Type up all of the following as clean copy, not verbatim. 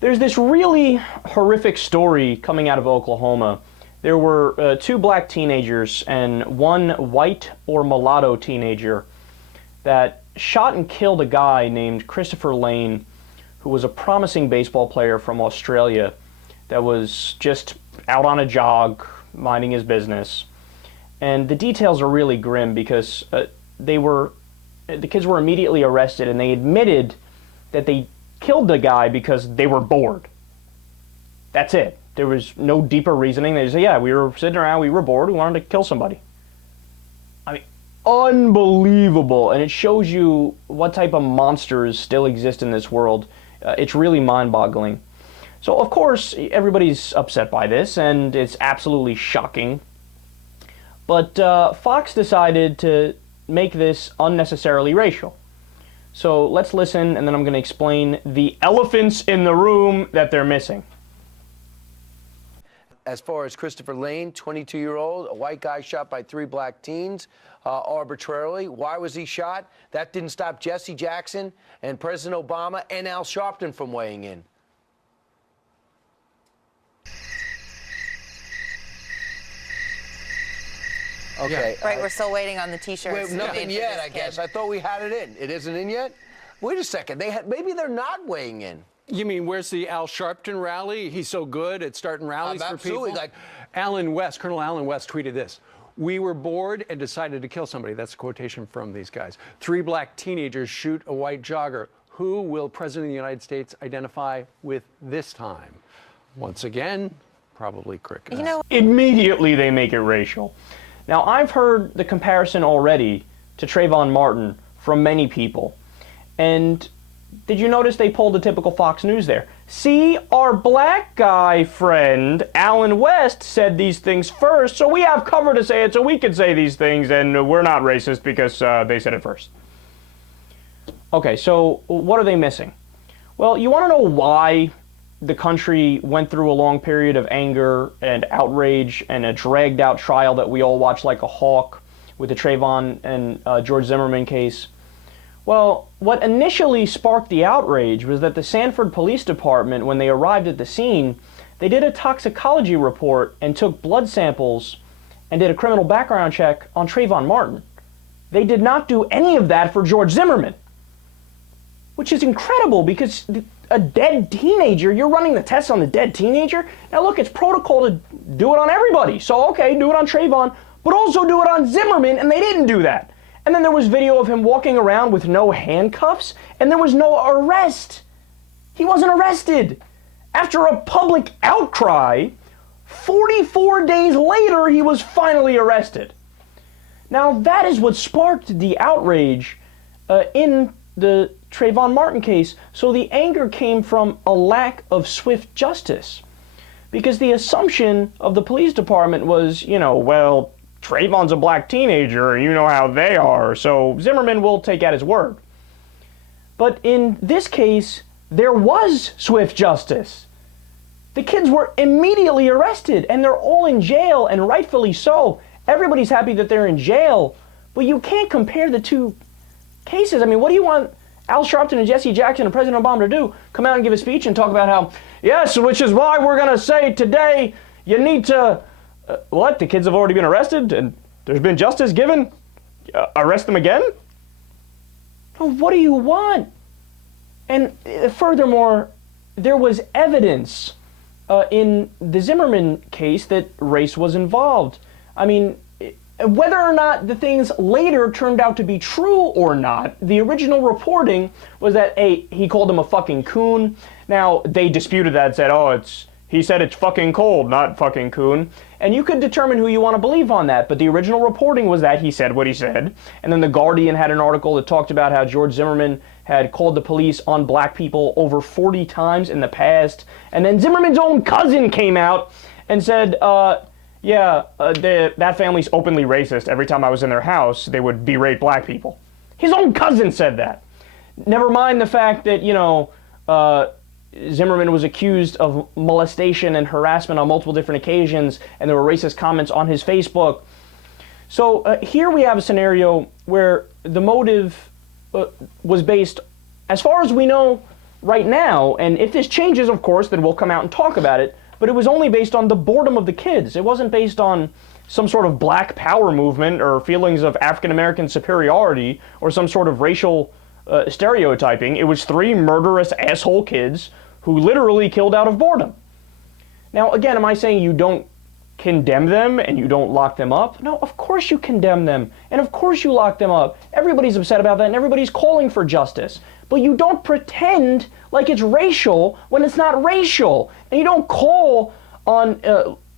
There's this really horrific story coming out of Oklahoma. There were two black teenagers and one white or mulatto teenager that shot and killed a guy named Christopher Lane, who was a promising baseball player from Australia that was just out on a jog, minding his business. And the details are really grim because the kids were immediately arrested, and they admitted that they killed the guy because they were bored. That's it. There was no deeper reasoning. They just said, yeah, we were sitting around, we were bored, we wanted to kill somebody. I mean, unbelievable. And it shows you what type of monsters still exist in this world. It's really mind-boggling. So, of course, everybody's upset by this, and it's absolutely shocking. But Fox decided to make this unnecessarily racial. So let's listen, and then I'm going to explain the elephants in the room that they're missing. As far as Christopher Lane, 22-year-old, a white guy shot by three black teens arbitrarily. Why was he shot? That didn't stop Jesse Jackson and President Obama and Al Sharpton from weighing in. Okay. Right, we're still waiting on the T-shirts. Nothing yet, I guess. I thought we had it in. It isn't in yet? Wait a second. Maybe they're not weighing in. You mean, where's the Al Sharpton rally? He's so good at starting rallies for people. Like Colonel Alan West tweeted this. We were bored and decided to kill somebody. That's a quotation from these guys. Three black teenagers shoot a white jogger. Who will President of the United States identify with this time? Once again, probably crickets. You know, immediately they make it racial. Now, I've heard the comparison already to Trayvon Martin from many people. And did you notice they pulled the typical Fox News there? See, our black guy friend, Alan West, said these things first, so we have cover to say it, so we can say these things, and we're not racist because they said it first. Okay, so what are they missing? Well, you want to know why the country went through a long period of anger and outrage and a dragged-out trial that we all watched like a hawk with the Trayvon and George Zimmerman case? Well, what initially sparked the outrage was that the Sanford Police Department, when they arrived at the scene, they did a toxicology report and took blood samples and did a criminal background check on Trayvon Martin. They did not do any of that for George Zimmerman, which is incredible because a dead teenager, you're running the tests on the dead teenager? Now look, it's protocol to do it on everybody. So okay, do it on Trayvon, but also do it on Zimmerman, and they didn't do that. And then there was video of him walking around with no handcuffs, and there was no arrest. He wasn't arrested. After a public outcry, 44 days later, he was finally arrested. Now that is what sparked the outrage in the Trayvon Martin case. So the anger came from a lack of swift justice. Because the assumption of the police department was, well, Trayvon's a black teenager, and you know how they are, so Zimmerman will take at his word. But in this case, there was swift justice. The kids were immediately arrested, and they're all in jail, and rightfully so. Everybody's happy that they're in jail, but you can't compare the two cases. I mean, what do you want Al Sharpton and Jesse Jackson and President Obama to do? Come out and give a speech and talk about how, yes, which is why we're going to say today you need to... what? The kids have already been arrested and there's been justice given? Arrest them again? Well, what do you want? And furthermore, there was evidence in the Zimmerman case that race was involved. I mean, whether or not the things later turned out to be true or not, the original reporting was that he called him a fucking coon. Now, they disputed that and said, he said it's fucking cold, not fucking coon. And you could determine who you want to believe on that, but the original reporting was that he said what he said. And then The Guardian had an article that talked about how George Zimmerman had called the police on black people over 40 times in the past. And then Zimmerman's own cousin came out and said, that family's openly racist. Every time I was in their house, they would berate black people. His own cousin said that. Never mind the fact that, Zimmerman was accused of molestation and harassment on multiple different occasions, and there were racist comments on his Facebook. So here we have a scenario where the motive was based, as far as we know, right now, and if this changes, of course, then we'll come out and talk about it, but it was only based on the boredom of the kids. It wasn't based on some sort of black power movement or feelings of African-American superiority or some sort of racial stereotyping. It was 3 murderous asshole kids who literally killed out of boredom. Now, again, am I saying you don't condemn them and you don't lock them up? No, of course you condemn them, and of course you lock them up. Everybody's upset about that, and everybody's calling for justice. But you don't pretend like it's racial when it's not racial. And you don't call on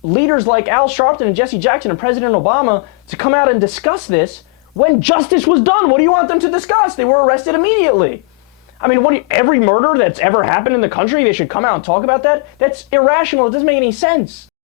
leaders like Al Sharpton and Jesse Jackson and President Obama to come out and discuss this when justice was done. What do you want them to discuss? They were arrested immediately. I mean, every murder that's ever happened in the country, they should come out and talk about that? That's irrational. It doesn't make any sense.